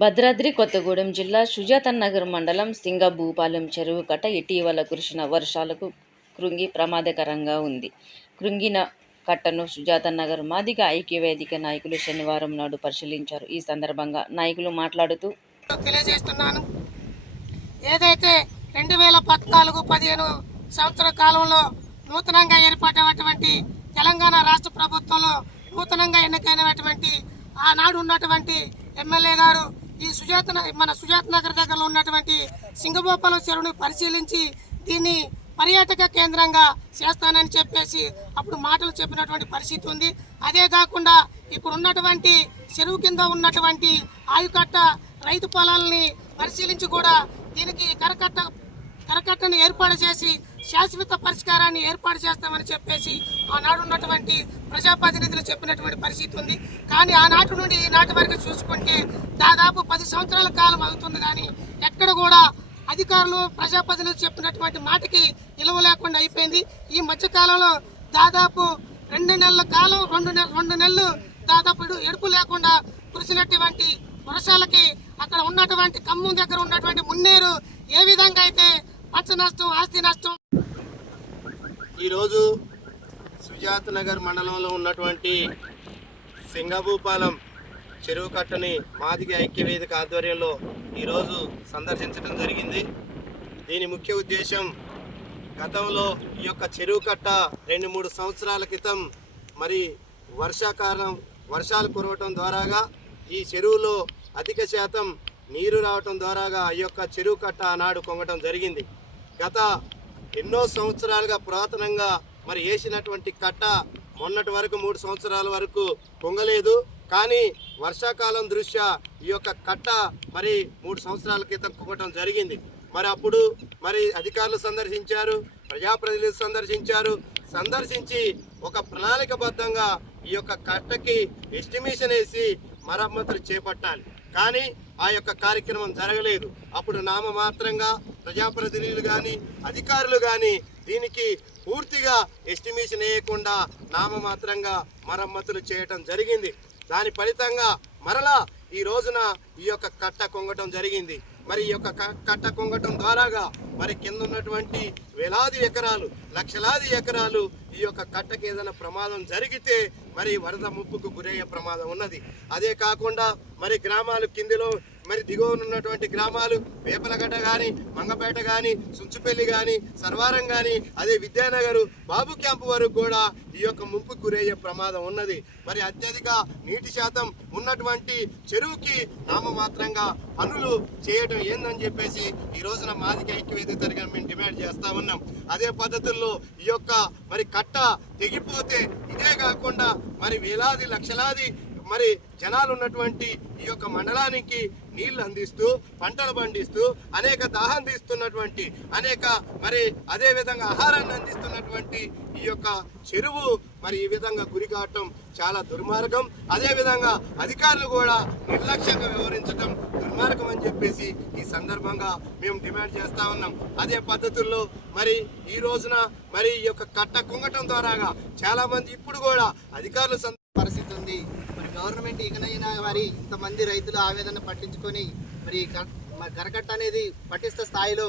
భద్రాద్రి కొత్తగూడెం జిల్లా సుజాతనగర్ మండలం సింగభూపాలెం చెరువు కట్ట ఇటీవల కురిసిన వర్షాలకు కృంగి ప్రమాదకరంగా ఉంది. కృంగిన కట్టను సుజాతనగర్ మాదిగ ఐక్యవేదిక నాయకులు శనివారం నాడు పరిశీలించారు. ఈ సందర్భంగా నాయకులు మాట్లాడుతూ తెలియజేస్తున్నాను. ఏదైతే 2014-15 సంవత్సర కాలంలో నూతనంగా ఏర్పడినటువంటి తెలంగాణ రాష్ట్ర ప్రభుత్వంలో నూతనంగా ఎన్నికైనటువంటి ఆనాడు ఉన్నటువంటి ఎమ్మెల్యే గారు ఈ మన సుజాత నగర్ దగ్గర ఉన్నటువంటి సింగభూపాలెం చెరువుని పరిశీలించి దీన్ని పర్యాటక కేంద్రంగా చేస్తానని చెప్పేసి అప్పుడు మాటలు చెప్పినటువంటి పరిస్థితి ఉంది. అదే కాకుండా ఇప్పుడు ఉన్నటువంటి చెరువు కింద ఉన్నటువంటి ఆయుకట్ట రైతు పొలాలని పరిశీలించి కూడా దీనికి కరకట్టను ఏర్పాటు చేసి శాశ్వత పరిష్కారాన్ని ఏర్పాటు చేస్తామని చెప్పేసి ఆనాడు ఉన్నటువంటి ప్రజాప్రతినిధులు చెప్పినటువంటి పరిస్థితి ఉంది. కానీ ఆనాటి నుండి ఈనాటి వరకు చూసుకుంటే దాదాపు 10 సంవత్సరాల కాలం అవుతుంది. కానీ ఎక్కడ కూడా అధికారులు ప్రజాప్రతినిధులు చెప్పినటువంటి మాటకి విలువ లేకుండా అయిపోయింది. ఈ మధ్యకాలంలో దాదాపు 2 నెలల కాలం 2 నెలలు దాదాపు ఎడుపు లేకుండా కురిసినటువంటి వర్షాలకి అక్కడ ఉన్నటువంటి ఖమ్మం దగ్గర ఉన్నటువంటి మున్నేరు ఏ విధంగా అయితే పంట నష్టం, ఆస్తి నష్టం. ఈరోజు సుజాత నగర్ మండలంలో ఉన్నటువంటి సింగభూపాలెం చెరువు కట్టని మాదిగ ఐక్యవేదిక ఆధ్వర్యంలో ఈరోజు సందర్శించడం జరిగింది. దీని ముఖ్య ఉద్దేశం, గతంలో ఈ యొక్క చెరువు కట్ట 2-3 సంవత్సరాల క్రితం మరి వర్షాలు కురవటం ద్వారాగా ఈ చెరువులో అధిక శాతం నీరు రావటం ద్వారాగా ఈ యొక్క చెరువు కట్ట ఆనాడు కొంగటం జరిగింది. గత ఎన్నో సంవత్సరాలుగా పురాతనంగా మరి వేసినటువంటి కట్ట మొన్నటి వరకు 3 సంవత్సరాల వరకు పొంగలేదు. కానీ వర్షాకాలం దృష్ట్యా ఈ యొక్క కట్ట మరి 3 సంవత్సరాల క్రితం పొంగటం జరిగింది. మరి అప్పుడు మరి అధికారులు సందర్శించారు, ప్రజాప్రతినిధులు సందర్శించి ఒక ప్రణాళికబద్ధంగా ఈ యొక్క కట్టకి ఎస్టిమేషన్ వేసి మరమ్మతులు చేపట్టాలి. కానీ ఆ యొక్క కార్యక్రమం జరగలేదు. అప్పుడు నామమాత్రంగా ప్రజాప్రతినిధులు కానీ అధికారులు కానీ దీనికి పూర్తిగా ఎస్టిమేషన్ వేయకుండా నామమాత్రంగా మరమ్మతులు చేయటం జరిగింది. దాని ఫలితంగా మరలా ఈ రోజున ఈ యొక్క కట్ట కొంగటం జరిగింది. మరి ఈ యొక్క కట్ట కొంగటం ద్వారాగా మరి కింద ఉన్నటువంటి వేలాది ఎకరాలు, లక్షలాది ఎకరాలు ఈ యొక్క కట్టకి ఏదైనా ప్రమాదం జరిగితే మరి వరద ముప్పుకు గురయ్యే ప్రమాదం ఉన్నది. అదే కాకుండా మరి గ్రామాలు కిందిలో మరి దిగువన ఉన్నటువంటి గ్రామాలు వేపలగడ్డ కానీ, మంగపేట కానీ, సుంచుపల్లి కానీ, సర్వారం కానీ, అదే విద్యానగర్, బాబు క్యాంపు వరకు కూడా ఈ యొక్క ముంపుకు గురయ్యే ప్రమాదం ఉన్నది. మరి అత్యధిక నీటి శాతం ఉన్నటువంటి చెరువుకి నామమాత్రంగా పనులు చేయడం ఏందని చెప్పేసి ఈ రోజున మాదిగ ఐక్యవేదిక తరగతి మేము డిమాండ్ చేస్తా ఉన్నాం. అదే పద్ధతుల్లో ఈ యొక్క మరి కట్ట తెగిపోతే ఇదే కాకుండా మరి వేలాది లక్షలాది మరి జనాలు ఉన్నటువంటి ఈ యొక్క మండలానికి నీళ్లు అందిస్తూ, పంటలు పండిస్తూ, అనేక దాహం తీస్తున్నటువంటి మరి అదే విధంగా ఆహారాన్ని అందిస్తున్నటువంటి ఈ యొక్క చెరువు మరి ఈ విధంగా గురి కావటం చాలా దుర్మార్గం. అదేవిధంగా అధికారులు కూడా నిర్లక్ష్యంగా వ్యవహరించడం దుర్మార్గం అని చెప్పేసి ఈ సందర్భంగా మేము డిమాండ్ చేస్తా ఉన్నాం. అదే పద్ధతుల్లో మరి ఈ రోజున మరి ఈ యొక్క కట్ట కుంగటం ద్వారాగా చాలా మంది ఇప్పుడు కూడా అధికారులు పరిస్థితి ఉంది. మరి గవర్నమెంట్ ఇకనైనా మరి ఇంతమంది రైతుల ఆవేదన పట్టించుకొని మరి కరకట్ట అనేది పటిష్ట స్థాయిలో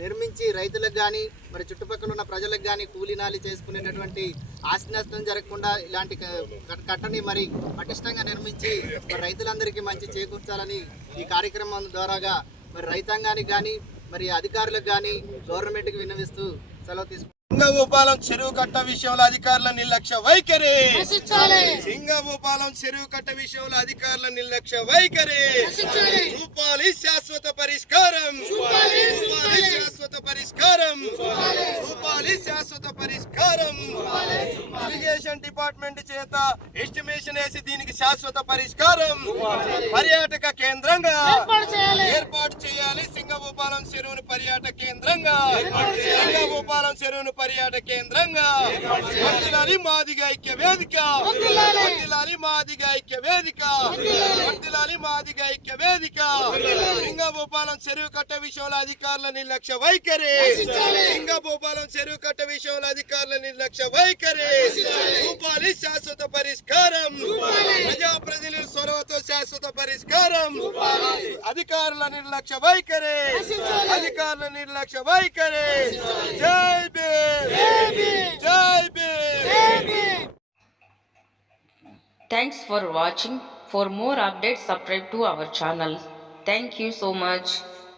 నిర్మించి రైతులకు కానీ మరి చుట్టుపక్కల ఉన్న ప్రజలకు కానీ కూలీనాలి చేసుకునేటటువంటి ఆస్తి నష్టం జరగకుండా ఇలాంటి కట్టని మరి పటిష్టంగా నిర్మించి మరి రైతులందరికీ మంచి చేకూర్చాలని ఈ కార్యక్రమం ద్వారాగా మరి రైతాంగానికి కానీ మరి అధికారులకు కానీ గవర్నమెంట్కి విన్నవిస్తూ సెలవు తీసుకుంటారు. సింగభూపాలెం చెరువు కట్ట విషయంలో అధికారుల నిర్లక్ష్య వైఖరి. సింగభూపాలెం చెరువు కట్ట విషయంలో అధికారుల నిర్లక్ష్య వైఖరి. చూపాలి శాశ్వత పరిష్కారం. ఇరిగేషన్ డిపార్ట్మెంట్ చేత ఎస్టిమేషన్ వేసి దీనికి శాశ్వత పరిష్కారం పర్యాటక కేంద్రంగా ఏర్పాటు చేయాలి. సింగభూపాలెం చెరువును పర్యాటక కేంద్రంగా పర్యాటక కేంద్రంగా వర్ధిల్లాలి మాదిగ ఐక్య వేదిక. సింగభూపాలెం చెరువు కట్ట విషయంలో అధికారుల నిర్లక్ష్య వైఖరి. చూపాలి శాశ్వత పరిష్కారం. ప్రజాప్రతినిధుల చొరవతో శాశ్వత పరిష్కారం. అధికారుల నిర్లక్ష్య వైఖరి, అధికారుల నిర్లక్ష్య వైఖరి. జై భీమ్, జై Bhim. Thanks for watching. For more updates, subscribe to our channel. Thank you so much.